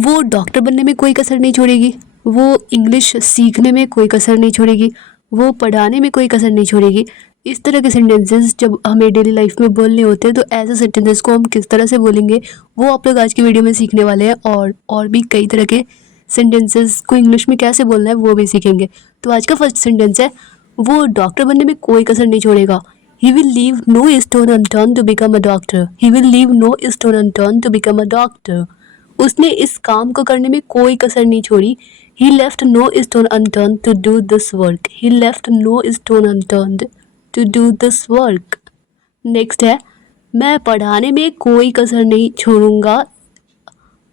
वो डॉक्टर बनने में कोई कसर नहीं छोड़ेगी, वो इंग्लिश सीखने में कोई कसर नहीं छोड़ेगी, वो पढ़ाने में कोई कसर नहीं छोड़ेगी। इस तरह के सेंटेंसेस जब हमें डेली लाइफ में बोलने होते हैं तो ऐसे सेंटेंसेस को हम किस तरह से बोलेंगे वो आप लोग आज की वीडियो में सीखने वाले हैं। और भी कई तरह के सेंटेंसेस को इंग्लिश में कैसे बोलना है वो भी सीखेंगे। तो आज का फर्स्ट सेंटेंस है, वो डॉक्टर बनने में कोई कसर नहीं छोड़ेगा। He will leave no stone unturned to become a doctor. He will leave no stone unturned to become a doctor. उसने इस काम को करने में कोई कसर नहीं छोड़ी। He left no stone unturned to do this work. He left no stone unturned to do this work. Next है, मैं पढ़ाने में कोई कसर नहीं छोड़ूंगा।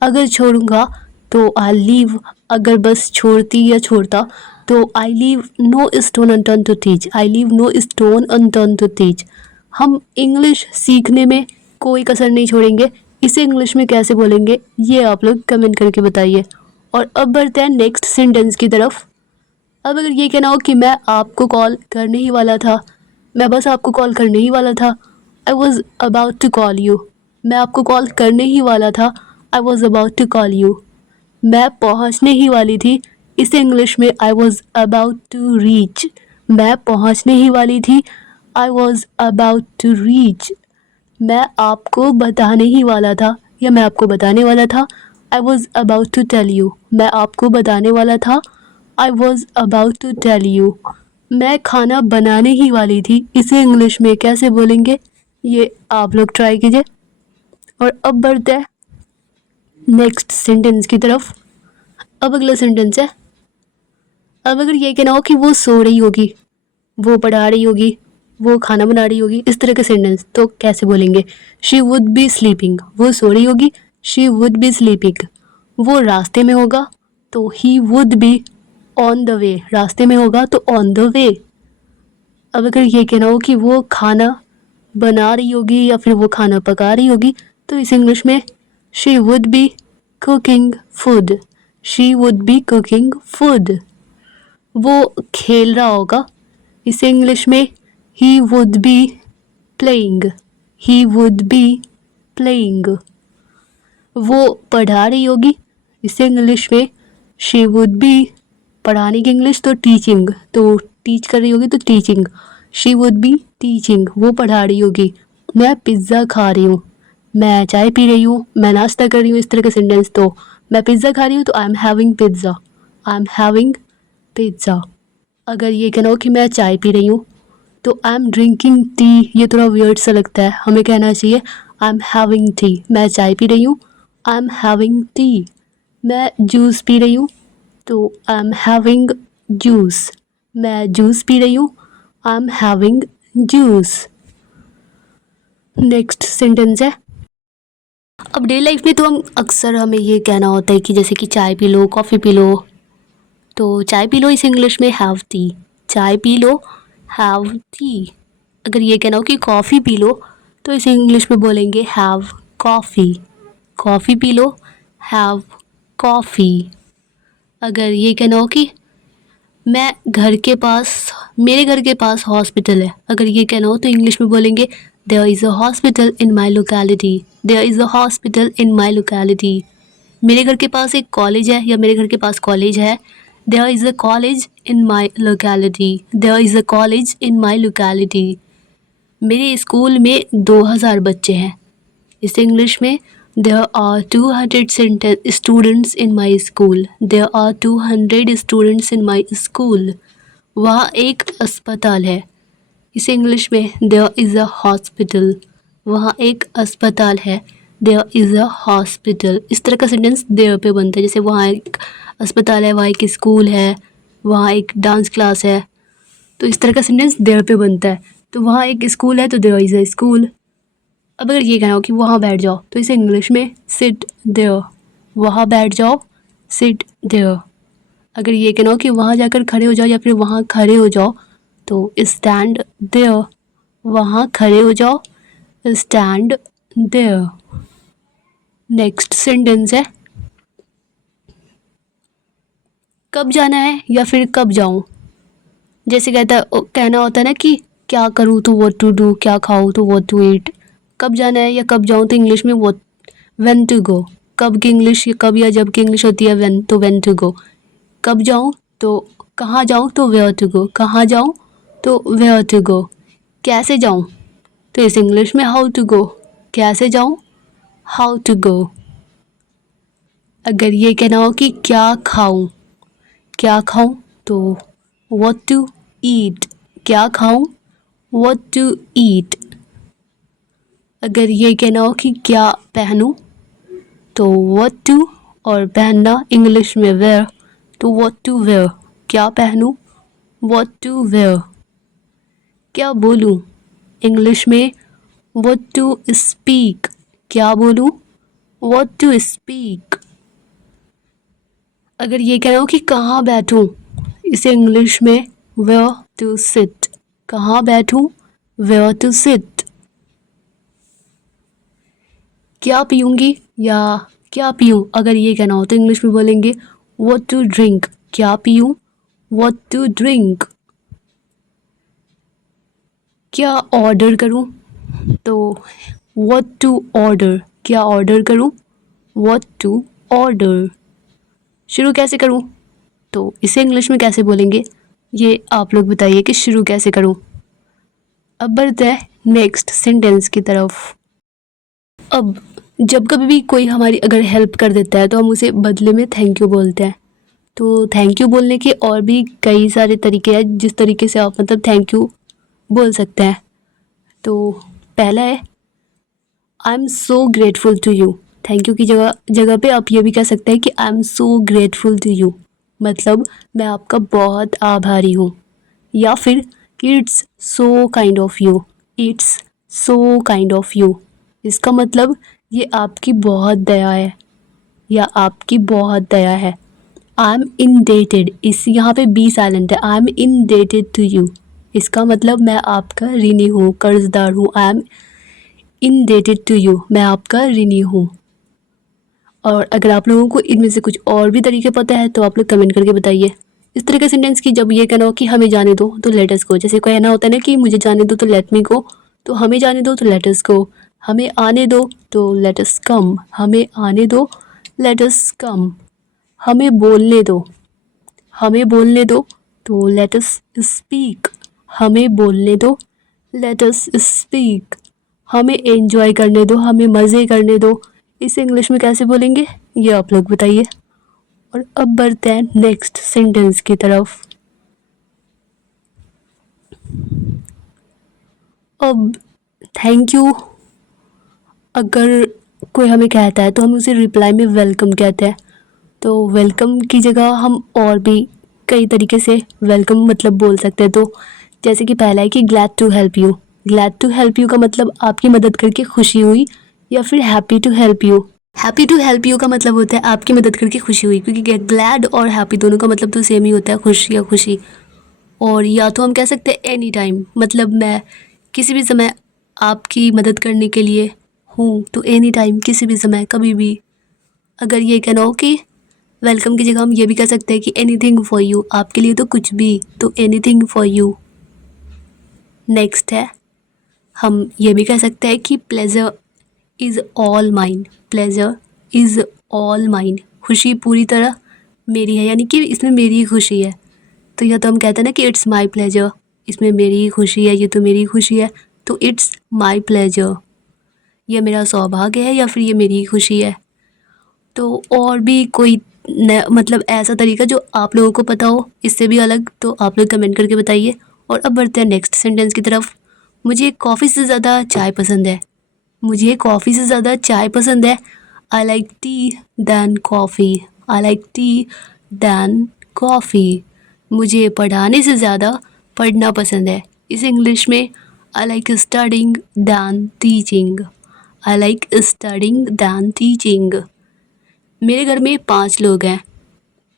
अगर छोड़ूंगा तो आई लीव, अगर बस छोड़ती या छोड़ता तो I leave no stone unturned to teach. I leave no stone unturned to teach. हम इंग्लिश सीखने में कोई कसर नहीं छोड़ेंगे। इसे इंग्लिश में कैसे बोलेंगे ये आप लोग कमेंट करके बताइए। और अब बढ़ते हैं नेक्स्ट सेंटेंस की तरफ। अब अगर ये कहना हो कि मैं आपको कॉल करने ही वाला था, मैं बस आपको कॉल करने ही वाला था, I was about to call you. मैं आपको कॉल करने ही वाला था, I was about to call you. मैं पहुंचने ही वाली थी, इसे इंग्लिश में I was about to reach. मैं पहुंचने ही वाली थी, I was about to reach. मैं आपको बताने ही वाला था या मैं आपको बताने वाला था, I was about to tell you. मैं आपको बताने वाला था, I was about to tell you. मैं खाना बनाने ही वाली थी, इसे इंग्लिश में कैसे बोलेंगे ये आप लोग ट्राई कीजिए। और अब बढ़ते हैं नेक्स्ट सेंटेंस की तरफ। अब अगला सेंटेंस है, अब अगर ये कहना हो कि वो सो रही होगी, वो पढ़ा रही होगी, वो खाना बना रही होगी, इस तरह के सेंटेंस तो कैसे बोलेंगे। She would be sleeping. वो सो रही होगी, शी वुड बी स्लीपिंग। वो रास्ते में होगा तो he would be on the way. रास्ते में होगा तो ऑन द वे। अब अगर ये कहना हो कि वो खाना बना रही होगी या फिर वो खाना पका रही होगी तो इस इंग्लिश में she would be cooking food. She would be cooking food. वो खेल रहा होगा, इसे इंग्लिश में he would be playing. He would be playing. वो पढ़ा रही होगी, इसे इंग्लिश में शी वुड बी, पढ़ाने की इंग्लिश तो टीचिंग, तो टीच कर रही होगी तो teaching. She would be teaching. वो पढ़ा रही होगी। मैं पिज़्ज़ा खा रही हूँ, मैं चाय पी रही हूँ, मैं नाश्ता कर रही हूँ, इस तरह के सेंटेंस तो मैं पिज़्ज़ा खा रही हूँ तो I am having pizza. I am having pizza. अगर ये कहना हो कि मैं चाय पी रही हूँ तो आई एम ड्रिंकिंग टी। ये थोड़ा वियर्ड सा लगता है, हमें कहना चाहिए आई एम हैविंग टी। मैं चाय पी रही हूँ, आई एम हैविंग टी। मैं जूस पी रही हूँ तो आई एम हैविंग जूस। मैं जूस पी रही हूँ, I am having juice. Next sentence है, अब डेली लाइफ में तो हम अक्सर हमें ये कहना होता है कि जैसे कि चाय P low, coffee P low, तो चाय पी लो इस इंग्लिश में हैव टी। चाय पी लो, हैव टी। अगर ये कहना हो कि कॉफ़ी पी लो तो इसे इंग्लिश में बोलेंगे have coffee. Coffee P low, have coffee. अगर ये कहना हो कि मैं घर के पास, मेरे घर के पास हॉस्पिटल है, अगर ये कहना हो तो इंग्लिश में बोलेंगे there is a hospital in my locality. There is a hospital in my locality. मेरे घर के पास एक कॉलेज है या मेरे घर के पास कॉलेज है। There is a college in my locality. There is a college in my locality. मेरे स्कूल में 2000 बच्चे हैं, इसे इंग्लिश में there are 200 students in my school. There are 200 students in my school. वहाँ एक अस्पताल है, इसे इंग्लिश में देयर इज़ अ हॉस्पिटल। वहाँ एक अस्पताल है, देयर इज़ अ हॉस्पिटल। इस तरह का सेंटेंस देयर पे बनता है, जैसे वहाँ एक अस्पताल है, वहाँ एक स्कूल है, वहाँ एक डांस क्लास है, तो इस तरह का सेंटेंस देयर पे बनता है। तो वहाँ एक स्कूल है तो देयर इज़ अ स्कूल। अब अगर ये कहना हो कि वहाँ बैठ जाओ तो इसे इंग्लिश में सिट देयर। वहाँ बैठ जाओ, सिट देयर। अगर ये कहना हो कि वहाँ जाकर खड़े हो जाओ या फिर वहाँ खड़े हो जाओ तो स्टैंड देयर। वहाँ खड़े हो जाओ, स्टैंड देयर। नेक्स्ट सेंटेंस है, कब जाना है या फिर कब जाऊँ। जैसे कहना होता है ना कि क्या करूँ तो व्हाट टू डू, क्या खाऊँ तो व्हाट टू ईट। कब जाना है या कब जाऊँ तो इंग्लिश में व्हाट, व्हेन टू गो। कब की इंग्लिश, कब या जब की इंग्लिश होती है व्हेन, तो व्हेन टू गो। कब जाऊँ तो कहाँ जाऊँ, तो वेयर टू गो। कहाँ जाऊँ तो वेयर टू गो। कैसे जाऊँ तो इस इंग्लिश में हाउ टू गो। कैसे जाऊँ, हाउ टू गो। अगर ये कहना हो कि क्या खाऊं, क्या खाऊं तो व्हाट टू ईट। क्या खाऊं, व्हाट टू ईट। अगर ये कहना हो कि क्या पहनूं तो व्हाट टू, और पहनना इंग्लिश में वेयर, तो व्हाट टू वेयर। क्या पहनूं, व्हाट टू वेयर। क्या बोलूं इंग्लिश में व्हाट टू स्पीक। क्या बोलूं, व्हाट टू स्पीक। अगर ये कहना हो कि कहाँ बैठूं, इसे इंग्लिश में वेयर टू सिट। कहाँ बैठूं, वेयर टू सिट। क्या पीऊँगी या क्या पीऊँ, अगर ये कहना हो तो इंग्लिश में बोलेंगे व्हाट टू ड्रिंक। क्या पीऊँ, व्हाट टू ड्रिंक। क्या ऑर्डर करूँ तो व्हाट टू ऑर्डर। क्या ऑर्डर करूँ, व्हाट टू ऑर्डर। शुरू कैसे करूँ तो इसे इंग्लिश में कैसे बोलेंगे, ये आप लोग बताइए कि शुरू कैसे करूँ। अब बढ़ते हैं नेक्स्ट सेंटेंस की तरफ। अब जब कभी भी कोई हमारी अगर हेल्प कर देता है तो हम उसे बदले में थैंक यू बोलते हैं। तो थैंक यू बोलने के और भी कई सारे तरीके हैं जिस तरीके से आप मतलब थैंक यू बोल सकते हैं। तो पहला है I am so grateful to you. Thank you की जगह जगह पे आप ये भी कह सकते हैं कि I am so grateful to you, मतलब मैं आपका बहुत आभारी हूँ। या फिर it's so kind of you. It's so kind of you, इसका मतलब ये आपकी बहुत दया है या आपकी बहुत दया है। आई एम इनडेटेड, इस यहाँ पे बी साइलेंट है। I am indebted to you, इसका मतलब मैं आपका ऋणी हूँ, कर्जदार हूँ। I am indebted to you, मैं आपका ऋणी हूँ। और अगर आप लोगों को इनमें से कुछ और भी तरीके पता है तो आप लोग कमेंट करके बताइए। इस तरह के सेंटेंस की जब ये कहना हो कि हमें जाने दो तो लेट अस गो, जैसे कहना होता है ना कि मुझे जाने दो तो लेट मी गो, तो हमें जाने दो तो लेट अस गो। हमें आने दो तो लेट अस कम। हमें आने दो, लेट अस कम। हमें बोलने दो, हमें बोलने दो तो लेट अस स्पीक। हमें बोलने दो, लेट अस स्पीक। हमें एंजॉय करने दो, हमें मज़े करने दो, इसे इंग्लिश में कैसे बोलेंगे ये आप लोग बताइए। और अब बढ़ते हैं नेक्स्ट सेंटेंस की तरफ। अब थैंक यू अगर कोई हमें कहता है तो हम उसे रिप्लाई में वेलकम कहते हैं। तो वेलकम की जगह हम और भी कई तरीके से वेलकम मतलब बोल सकते हैं। तो जैसे कि पहला है कि glad to help you. Glad to help you का मतलब आपकी मदद करके खुशी हुई, या फिर happy to help you. Happy to help you का मतलब होता है आपकी मदद करके खुशी हुई, क्योंकि ग्लैड और हैप्पी दोनों का मतलब तो सेम ही होता है, खुश या खुशी। और या तो हम कह सकते हैं एनी टाइम, मतलब मैं किसी भी समय आपकी मदद करने के लिए हूँ, तो एनी टाइम किसी भी समय कभी भी। अगर ये कहना हो कि वेलकम की जगह हम ये भी कह सकते हैं कि एनीथिंग फॉर यू, आपके लिए तो कुछ भी, तो एनीथिंग फॉर यू। नेक्स्ट है हम ये भी कह सकते हैं कि pleasure is all mine. Pleasure is all mine, खुशी पूरी तरह मेरी है, यानी कि इसमें मेरी ही खुशी है। तो या तो हम कहते हैं ना कि इट्स माई प्लेजर, इसमें मेरी ही खुशी है, ये तो मेरी ही खुशी है, तो इट्स माई प्लेजर, ये मेरा सौभाग्य है या फिर ये मेरी ही खुशी है। तो और भी कोई मतलब ऐसा तरीका जो आप लोगों को पता हो इससे भी अलग, तो आप लोग कमेंट करके बताइए। और अब बढ़ते हैं नेक्स्ट सेंटेंस की तरफ। मुझे कॉफ़ी से ज़्यादा चाय पसंद है। मुझे कॉफ़ी से ज़्यादा चाय पसंद है। I like tea than coffee. I like tea than coffee. मुझे पढ़ाने से ज़्यादा पढ़ना पसंद है। इस इंग्लिश में I like studying than teaching. I like studying than teaching. मेरे घर में 5 लोग हैं।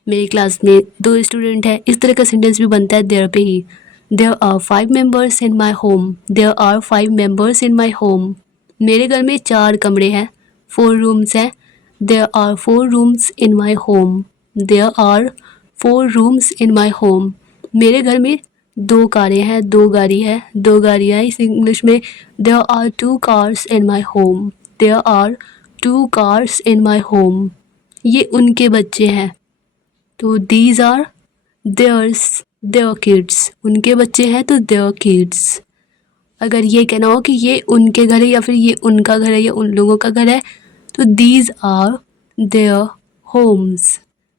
मेरी क्लास में 2 स्टूडेंट हैं। इस तरह का सेंटेंस भी बनता है देयर पे ही। There are 5 members in my home. There are 5 members in my home. मेरे घर में 4 कमरे हैं, 4 रूम्स हैं। There are 4 rooms in my home. There are 4 rooms in my home. मेरे घर में 2 कारें हैं, 2 गाड़ी है, 2 गाड़ियाँ हैं। इस इंग्लिश में there are 2 cars in my home. There are 2 cars in my home. ये उनके बच्चे हैं, तो these are their kids. उनके बच्चे हैं तो their kids. अगर ये कहना हो कि ये उनके घर है या फिर ये उनका घर है या उन लोगों का घर है, तो these are their homes.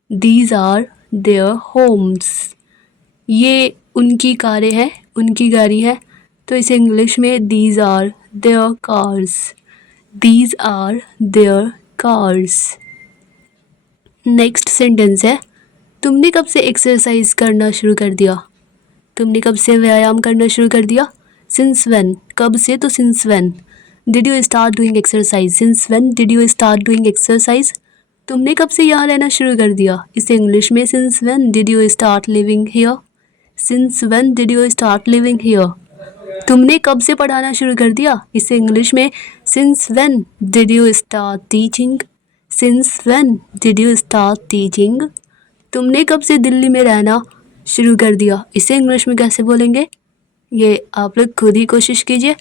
These are their homes. ये उनकी कारें हैं, उनकी गाड़ी है, तो इसे इंग्लिश में these are their cars. These are their cars. Next sentence है, तुमने कब से एक्सरसाइज करना शुरू कर दिया? तुमने कब से व्यायाम करना शुरू कर दिया? सिंस व्हेन, कब से तो since when. Did you start doing exercise? Since when did you start doing exercise? तुमने कब से यहाँ रहना शुरू कर दिया? इसे इंग्लिश में since when did you start living here? Since when did you start living here? तुमने कब से पढ़ाना शुरू कर दिया? इसे इंग्लिश में since when did you start teaching? Since when did you start teaching? तुमने कब से दिल्ली में रहना शुरू कर दिया? इसे इंग्लिश में कैसे बोलेंगे? ये आप लोग खुद ही कोशिश कीजिए.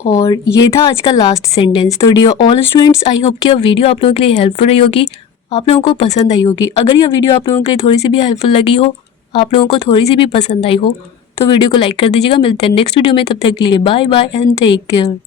और ये था आज का लास्ट सेंटेंस. तो dear all students, I hope कि यह वीडियो आप लोगों के लिए हेल्पफुल रही होगी, आप लोगों को पसंद आई होगी. अगर यह वीडियो आप लोगों के लिए थोड़ी सी भी हेल्पफुल लगी हो, आप लोगों को थोड़ी सी भी पसंद आई हो, तो वीडियो को लाइक कर दीजिएगा. मिलते हैं नेक्स्ट वीडियो में, तब तक के लिए bye bye and take care.